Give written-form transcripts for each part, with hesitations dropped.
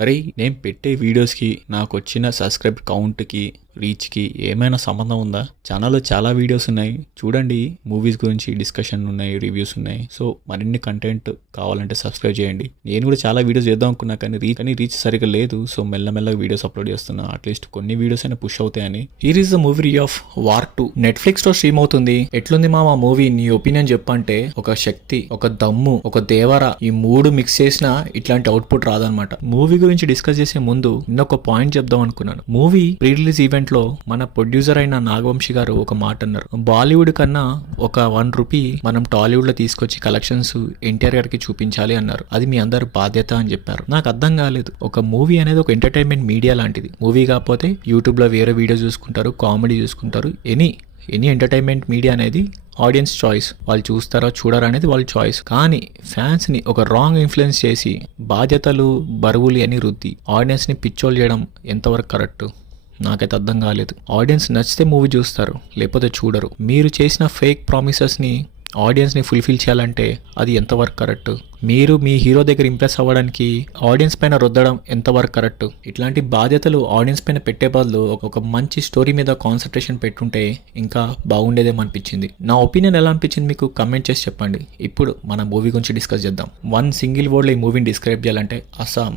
అరే నేను పెట్టే వీడియోస్కి నాకు వచ్చిన సబ్స్క్రైబ్ కౌంట్కి రీచ్కి ఏమైనా సంబంధం ఉందా? ఛానల్లో చాలా వీడియోస్ ఉన్నాయి చూడండి. మూవీస్ గురించి డిస్కషన్ ఉన్నాయి, రివ్యూస్ ఉన్నాయి. సో మరిన్ని కంటెంట్ కావాలంటే సబ్స్క్రైబ్ చేయండి. నేను కూడా చాలా వీడియోస్ చేద్దాం అనుకున్నా కానీ రీచ్ సరిగ్గా లేదు. సో మెల్లమెల్లగా వీడియోస్ అప్లోడ్ చేస్తున్నా. అట్లీస్ట్ కొన్ని వీడియోస్ అయినా పుష్ అవుతాయని. Here is the movie of war 2 Netflix లో స్ట్రీమ్ అవుతుంది. ఎట్లుంది మా మూవీ? నీ ఒపీనియన్ చెప్పంటే ఒక శక్తి, ఒక దమ్ము, ఒక దేవర, ఈ మూడు మిక్స్ చేసినా ఇట్లాంటి అవుట్పుట్ రాదనమాట. మూవీ గురించి డిస్కస్ చేసే ముందు ఒక పాయింట్ చెప్దాం అనుకున్నాను. మూవీ ప్రీ రిలీజ్ ఈవెంట్ లో మన ప్రొడ్యూసర్ అయిన నాగవంశి గారు ఒక మాట అన్నారు. బాలీవుడ్ కన్నా ఒక ₹1 మనం టాలీవుడ్ లో తీసుకొచ్చి కలెక్షన్స్ ఎన్టీఆర్ గారికి చూపించాలి అన్నారు. అది మీ అందరి బాధ్యత అని చెప్పారు. నాకు అర్థం కాలేదు. ఒక మూవీ అనేది ఒక ఎంటర్టైన్మెంట్ మీడియా లాంటిది. మూవీ కాకపోతే యూట్యూబ్ లో వేరే వీడియో చూసుకుంటారు, కామెడీ చూసుకుంటారు. ఎనీ ఎంటర్టైన్మెంట్ మీడియా అనేది ఆడియన్స్ చాయిస్. వాళ్ళు చూస్తారా చూడరా అనేది వాళ్ళ చాయిస్. కానీ ఫ్యాన్స్ ని ఒక రాంగ్ ఇన్ఫ్లుయెన్స్ చేసి బాధ్యతలు, బరువులు అని రుద్ది ఆడియన్స్ ని పిచ్చోలు చేయడం ఎంతవరకు కరెక్ట్ నాకైతే అర్థం కాలేదు. ఆడియన్స్ నచ్చితే మూవీ చూస్తారు, లేకపోతే చూడరు. మీరు చేసిన ఫేక్ ప్రామిసెస్ని ఆడియన్స్ని ఫుల్ఫిల్ చేయాలంటే అది ఎంతవరకు కరెక్ట్? మీరు మీ హీరో దగ్గర ఇంప్రెస్ అవ్వడానికి ఆడియన్స్ పైన రుద్దడం ఎంతవరకు కరెక్ట్? ఇట్లాంటి బాధ్యతలు ఆడియన్స్ పైన పెట్టే బదులు ఒక మంచి స్టోరీ మీద కాన్సన్ట్రేషన్ పెట్టుంటే ఇంకా బాగుండేదేమనిపించింది. నా ఒపీనియన్ ఎలా అనిపించింది మీకు కమెంట్ చేసి చెప్పండి. ఇప్పుడు మన మూవీ గురించి డిస్కస్ చేద్దాం. వన్ సింగిల్ వర్డ్లో ఈ మూవీని డిస్క్రైబ్ చేయాలంటే అస్సాం.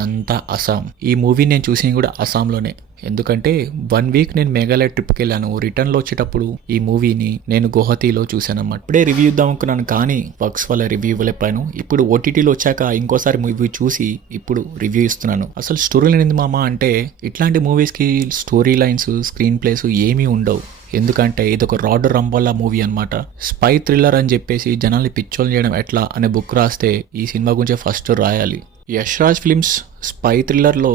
అంతా అస్సాం. ఈ మూవీ నేను చూసింది కూడా అస్సాంలోనే. ఎందుకంటే 1 వీక్ నేను మేఘాలయ ట్రిప్కి వెళ్ళాను. రిటర్న్లో వచ్చేటప్పుడు ఈ మూవీని నేను గువాహతీలో చూశానన్నమాట. ఇప్పుడే రివ్యూ ఇద్దాం అనుకున్నాను కానీ వర్క్స్ వల్ల రివ్యూ ఇవ్వలేపాను. ఇప్పుడు ఓటీటీలో వచ్చాక ఇంకోసారి మూవీ చూసి ఇప్పుడు రివ్యూ ఇస్తున్నాను. అసలు స్టోరీ లేనిది మామ అంటే ఇట్లాంటి మూవీస్కి స్టోరీ లైన్స్, స్క్రీన్ ప్లేస్ ఏమీ ఉండవు. ఎందుకంటే ఇది ఒక రాడ్ రంబోలా మూవీ అనమాట. స్పై థ్రిల్లర్ అని చెప్పేసి జనాల్ని పిచ్చోలు చేయడం ఎట్లా అనే బుక్ రాస్తే ఈ సినిమా గురించి ఫస్ట్ రాయాలి. యష్ రాజ్ ఫిల్మ్స్ స్పై థ్రిల్లర్లో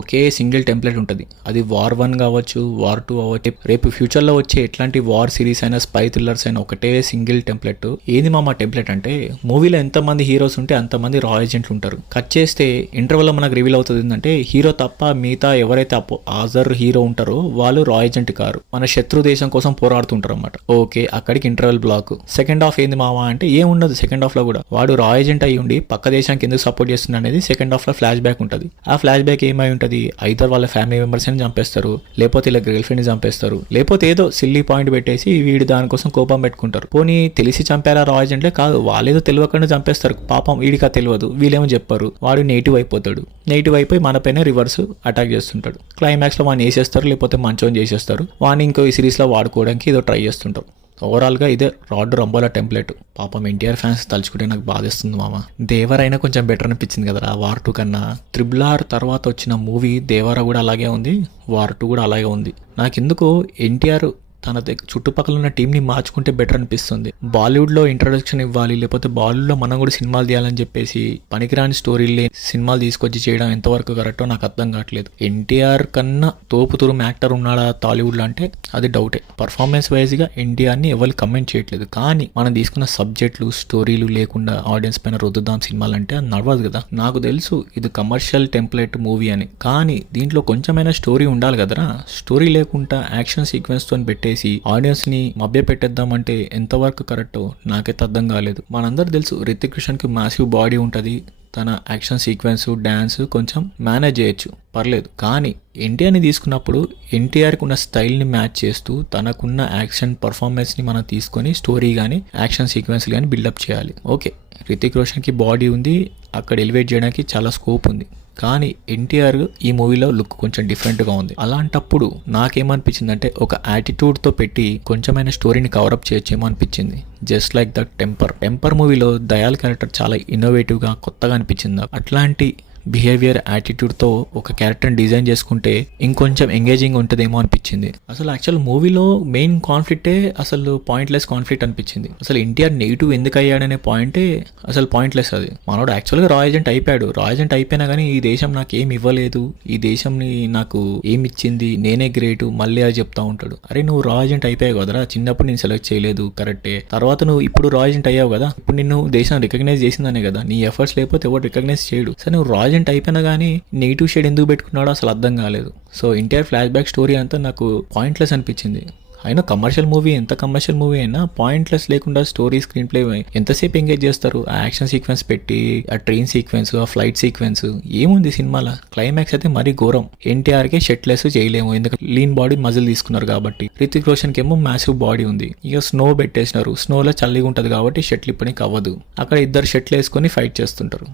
ఒకే సింగిల్ టెంప్లెట్ ఉంటుంది. అది వార్ 1 కావచ్చు, వార్ 2 అవ్వచ్చు. రేపు ఫ్యూచర్లో వచ్చే ఎట్లాంటి వార్ సిరీస్ అయినా, స్పై థ్రిల్లర్స్ అయినా ఒకటే సింగిల్ టెంప్లెట్. ఏది మామ టెంప్లెట్ అంటే మూవీలో ఎంతమంది హీరోస్ ఉంటే అంతమంది రా ఏజెంట్లు ఉంటారు. కట్ చేస్తే ఇంటర్వెల్లో మనకు రివీల్ అవుతుంది ఏంటంటే హీరో తప్ప మిగతా ఎవరైతే అదర్ హీరో ఉంటారో వాళ్ళు రా ఏజెంట్ కారు, మన శత్రు దేశం కోసం పోరాడుతుంటారు అన్నమాట. ఓకే, అక్కడికి ఇంటర్వెల్ బ్లాక్. సెకండ్ హాఫ్ ఏంది మామ అంటే ఏముండదు. సెకండ్ హాఫ్ లో కూడా వాడు రా ఏజెంట్ అయ్యి ఉండి పక్క దేశానికి ఎందుకు సపోర్ట్ చేస్తున్నా అనేది సెకండ్ హాఫ్ లో ఫ్లాష్ బ్యాక్ ఉంటుంది. ఆ ఫ్లాష్ బ్యాక్ ఏమై ఉంటుంది? ఐదర్ వాళ్ళ ఫ్యామిలీ మెంబర్స్ అని చంపేస్తారు, లేకపోతే ఇలా గర్ల్ ఫ్రెండ్ చంపేస్తారు, లేకపోతే ఏదో సిల్లీ పాయింట్ పెట్టేసి వీడు దానికోసం కోపం పెట్టుకుంటారు. పోనీ తెలిసి చంపారా రా ఏజెంట్లే? కాదు, వాళ్ళేదో తెలియకుండా చంపేస్తారు. పాపం వీడికి తెలియదు, వీళ్ళేమో చెప్పారు. వాడు నెగిటివ్ అయిపోతాడు. నెగిటివ్ అయిపోయి మన పైన రివర్స్ అటాక్ చేస్తుంటాడు. క్లైమాక్స్ లో వాడిని వేసేస్తారు, లేకపోతే మంచోని చేసేస్తారు. వాడిని ఇంకో ఈ సిరీస్ లో వాడుకోవడానికి ఏదో ట్రై చేస్తుంటారు. ఓవరాల్గా ఇదే రాడ్ రంబోలా టెంప్లెట్. పాపం ఎన్టీఆర్ ఫ్యాన్స్ తలుచుకుంటే నాకు బాధేస్తుంది మామ. దేవరైనా కొంచెం బెటర్ అనిపించింది కదరా వార్ 2 కన్నా. RRR తర్వాత వచ్చిన మూవీ దేవర కూడా అలాగే ఉంది, వార్ 2 కూడా అలాగే ఉంది. నాకెందుకో ఎన్టీఆర్ తన చుట్టుపక్కల ఉన్న టీంని మార్చుకుంటే బెటర్ అనిపిస్తుంది. బాలీవుడ్లో ఇంట్రడక్షన్ ఇవ్వాలి, లేకపోతే బాలీవుడ్లో మనం కూడా సినిమాలు తీయాలని చెప్పేసి పనికిరాని స్టోరీలు సినిమాలు తీసుకొచ్చి చేయడం ఎంతవరకు కరెక్టో నాకు అర్థం కావట్లేదు. ఎన్టీఆర్ కన్నా తోపుతురుం యాక్టర్ ఉన్నాడా టాలీవుడ్లో అంటే అది డౌటే. పర్ఫార్మెన్స్ వైజ్గా ఎన్టీఆర్ని ఎవరు కమెంట్ చేయట్లేదు. కానీ మనం తీసుకున్న సబ్జెక్టులు, స్టోరీలు లేకుండా ఆడియన్స్ పైన రుద్దుదాం సినిమాలు అంటే అది నడవదు కదా. నాకు తెలుసు ఇది కమర్షియల్ టెంప్లెట్ మూవీ అని, కానీ దీంట్లో కొంచెమైనా స్టోరీ ఉండాలి కదరా. స్టోరీ లేకుండా యాక్షన్ సీక్వెన్స్ తో పెట్టి ఆడియన్స్ ని మభ్య పెట్టేద్దామంటే ఎంతవరకు కరెక్టో నాకైతే అర్థం కాలేదు. మనందరూ తెలుసు రితిక్ రోషన్ కి మాసివ్ బాడీ ఉంటుంది. తన యాక్షన్ సీక్వెన్స్, డాన్స్ కొంచెం మేనేజ్ చేయొచ్చు, పర్లేదు. కానీ ఎన్టీఆర్ని తీసుకున్నప్పుడు ఎన్టీఆర్కి ఉన్న స్టైల్ని మ్యాచ్ చేస్తూ తనకున్న యాక్షన్ పర్ఫార్మెన్స్ని మనం తీసుకొని స్టోరీ కానీ యాక్షన్ సీక్వెన్స్లు కానీ బిల్డప్ చేయాలి. ఓకే, రితిక్ రోషన్కి బాడీ ఉంది, అక్కడ ఎలివేట్ చేయడానికి చాలా స్కోప్ ఉంది. కానీ ఎన్టీఆర్ ఈ మూవీలో లుక్ కొంచెం డిఫరెంట్గా ఉంది. అలాంటప్పుడు నాకేమనిపించింది అంటే ఒక యాటిట్యూడ్తో పెట్టి కొంచెమైన స్టోరీని కవరప్ చేయొచ్చేమో అనిపించింది. జస్ట్ లైక్ ద టెంపర్ మూవీలో దయాల్ క్యారెక్టర్ చాలా ఇన్నోవేటివ్గా, కొత్తగా అనిపించింది. అట్లాంటి బిహేవియర్, యాటిట్యూడ్తో ఒక క్యారెక్టర్ని డిజైన్ చేసుకుంటే ఇంకొంచెం ఎంగేజింగ్ ఉంటుందేమో అనిపించింది. అసలు యాక్చువల్ మూవీలో మెయిన్ కాన్ఫ్లిక్టే అసలు పాయింట్లెస్ కాన్ఫ్లిక్ట్ అనిపించింది. అసలు ఎన్టీఆర్ నెగిటివ్ ఎందుకు అయ్యాడనే పాయింటే అసలు పాయింట్లెస్. అది మనోడు యాక్చువల్గా రా ఏజెంట్ అయిపోయాడు. రా ఏజెంట్ అయిపోయినా కానీ ఈ దేశం నాకు ఏమి ఇవ్వలేదు, ఈ దేశంని నాకు ఏమి ఇచ్చింది, నేనే గ్రేటు, మళ్ళీ అది చెప్తా ఉంటాడు. అరే నువ్వు రా ఏజెంట్ అయిపోయావు కదరా, చిన్నప్పుడు నేను సెలెక్ట్ చేయలేదు కరెక్టే, తర్వాత నువ్వు ఇప్పుడు రా ఏజెంట్ అయ్యావు కదా, ఇప్పుడు నిన్ను దేశం రికగ్నైజ్ చేసిందనే కదా, నీ ఎఫర్ట్స్ లేకపోతే ఎవరు రికగ్నైజ్ చేయడు. సరే నువ్వు రా ఏజెంట్ అయిపోయినా కానీ నెగిటివ్ షేడ్ ఎందుకు పెట్టుకున్నాడో అసలు అర్థం కాలేదు. So NTR flash back story అంతా నాకు పాయింట్లెస్ అనిపించింది. అయినా కమర్షియల్ మూవీ ఎంత కమర్షియల్ మూవీ అయినా పాయింట్లెస్ లేకుండా స్టోరీ స్క్రీన్ ప్లే ఎంతసేపు ఎంగేజ్ చేస్తారు. ఆ యాక్షన్ సీక్వెన్స్ పెట్టి ఆ ట్రైన్ సీక్వెన్స్, ఆ ఫ్లైట్ సీక్వెన్స్ ఏముంది సినిమాలో. క్లైమాక్స్ అయితే మరీ ఘోరం. ఎన్టీఆర్కే షర్ట్లెస్ చేయలేము, ఎందుకంటే లీన్ బాడీ మజిల్ తీసుకున్నారు కాబట్టి. రితిక్ రోషన్కి ఏమో మ్యాసివ్ బాడీ ఉంది. ఇక స్నో పెట్టేసినారు, స్నోలో చల్లిగా ఉంటుంది కాబట్టి షర్ట్లు ఇప్పడానికి అవ్వదు. అక్కడ ఇద్దరు షర్ట్లు వేసుకొని ఫైట్ చేస్తుంటారు.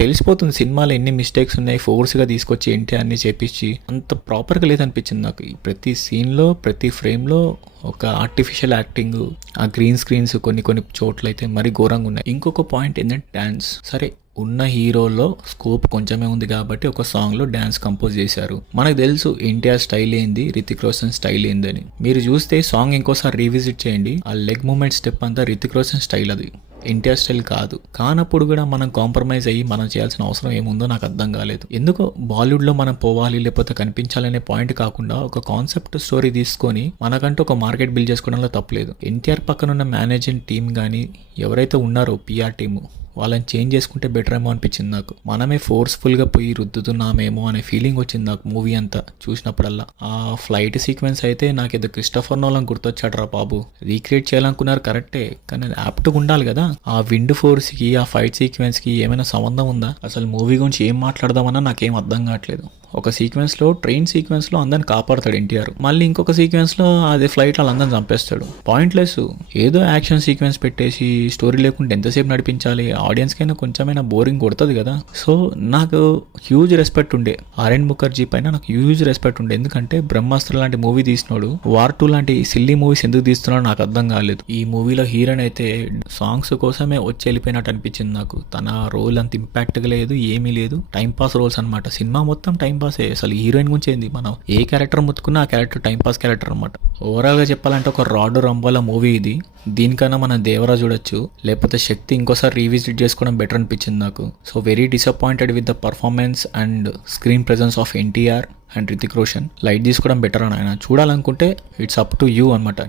తెలిసిపోతుంది సినిమాలో ఎన్ని మిస్టేక్స్ ఉన్నాయి. ఫోర్స్గా తీసుకొచ్చి ఎన్టీఆర్ని చేపించి అంత ప్రాపర్గా లేదనిపించింది నాకు. ప్రతి సీన్లో ప్రతి ఫ్రేమ్లో ఒక ఆర్టిఫిషియల్ యాక్టింగ్, ఆ గ్రీన్ స్క్రీన్స్ కొన్ని చోట్ల అయితే మరీ ఘోరంగా ఉన్నాయి. ఇంకొక పాయింట్ ఏంటంటే డ్యాన్స్. సరే ఉన్న హీరోలో స్కోప్ కొంచెమే ఉంది కాబట్టి ఒక సాంగ్లో డ్యాన్స్ కంపోజ్ చేశారు. మనకు తెలుసు ఎన్టీఆర్ స్టైల్ ఏంది, రితిక్ రోషన్ స్టైల్ ఏందని. మీరు చూస్తే సాంగ్ ఇంకోసారి రీవిజిట్ చేయండి. ఆ లెగ్ మూమెంట్ స్టెప్ అంతా రితిక్ రోషన్ స్టైల్, అది ఎన్టీఆర్ స్టైల్ కాదు. కానప్పుడు కూడా మనం కాంప్రమైజ్ అయ్యి మనం చేయాల్సిన అవసరం ఏముందో నాకు అర్థం కాలేదు. ఎందుకో బాలీవుడ్లో మనం పోవాలి లేకపోతే కనిపించాలనే పాయింట్ కాకుండా ఒక కాన్సెప్ట్ స్టోరీ తీసుకొని మనకంటూ ఒక మార్కెట్ బిల్డ్ చేసుకోవడంలో తప్పలేదు. ఎన్టీఆర్ పక్కన ఉన్న మేనేజింగ్ టీం కానీ ఎవరైతే ఉన్నారో పిఆర్ టీము, వాళ్ళని చేంజ్ చేసుకుంటే బెటర్ ఏమో అనిపించింది నాకు. మనమే ఫోర్స్ఫుల్గా పోయి రుద్దుతున్నామేమో అనే ఫీలింగ్ వచ్చింది నాకు మూవీ అంతా చూసినప్పుడల్లా. ఆ ఫ్లైట్ సీక్వెన్స్ అయితే నాకు ఏదో క్రిస్టఫర్ నోలన్ గుర్తొచ్చాడు రా బాబు. రీక్రియేట్ చేయాలనుకున్నారు కరెక్టే, కానీ అది యాప్ట్గా ఉండాలి కదా. ఆ విండ్ ఫోర్స్కి ఆ ఫైట్ సీక్వెన్స్కి ఏమైనా సంబంధం ఉందా? అసలు మూవీ గురించి ఏం మాట్లాడదామన్నా నాకేం అర్థం కావట్లేదు. ఒక సీక్వెన్స్లో ట్రైన్ సీక్వెన్స్లో అందరిని కాపాడతాడు ఎన్టీఆర్, మళ్ళీ ఇంకొక సీక్వెన్స్లో అదే ఫ్లైట్లో వాళ్ళందరిని చంపేస్తాడు. పాయింట్లెస్. ఏదో యాక్షన్ సీక్వెన్స్ పెట్టేసి స్టోరీ లేకుండా ఎంతసేపు నడిపించాలి? ఆడియన్స్కైనా కొంచెమైనా బోరింగ్ కొడుతుంది కదా. సో నాకు హ్యూజ్ రెస్పెక్ట్ ఉండే ఆర్ఎన్ ముఖర్జీ పైన, నాకు హ్యూజ్ రెస్పెక్ట్ ఉండే. ఎందుకంటే బ్రహ్మాస్త్ర లాంటి మూవీ తీసినాడు, వార్ 2 లాంటి సిల్లీ మూవీస్ ఎందుకు తీస్తున్నాడు నాకు అర్థం కాలేదు. ఈ మూవీలో హీరోయిన్ అయితే సాంగ్స్ కోసమే వచ్చి వెళ్ళిపోయినట్టు అనిపించింది నాకు. తన రోల్ అంత ఇంపాక్ట్గా లేదు, ఏమీ లేదు. టైం పాస్ రోల్స్ అనమాట. సినిమా మొత్తం టైం పాసే. అసలు హీరోయిన్ గురించి ఏంది, మనం ఏ క్యారెక్టర్ ముత్తుకున్నా ఆ క్యారెక్టర్ టైం పాస్ క్యారెక్టర్ అనమాట. ఓవరాల్గా చెప్పాలంటే ఒక రాడు రంబోలా మూవీ ఇది. దీనికన్నా మనం దేవరా చూడొచ్చు, లేకపోతే శక్తి ఇంకోసారి రీవిజిట్ చేసుకోవడం బెటర్ అనిపించింది నాకు. So very disappointed with the performance and screen presence of NTR and Hrithik Roshan. Light తీసుకోవడం బెటర్ అని ఆయన చూడాలనుకుంటే ఇట్స్ అప్ టు యూ అనమాట.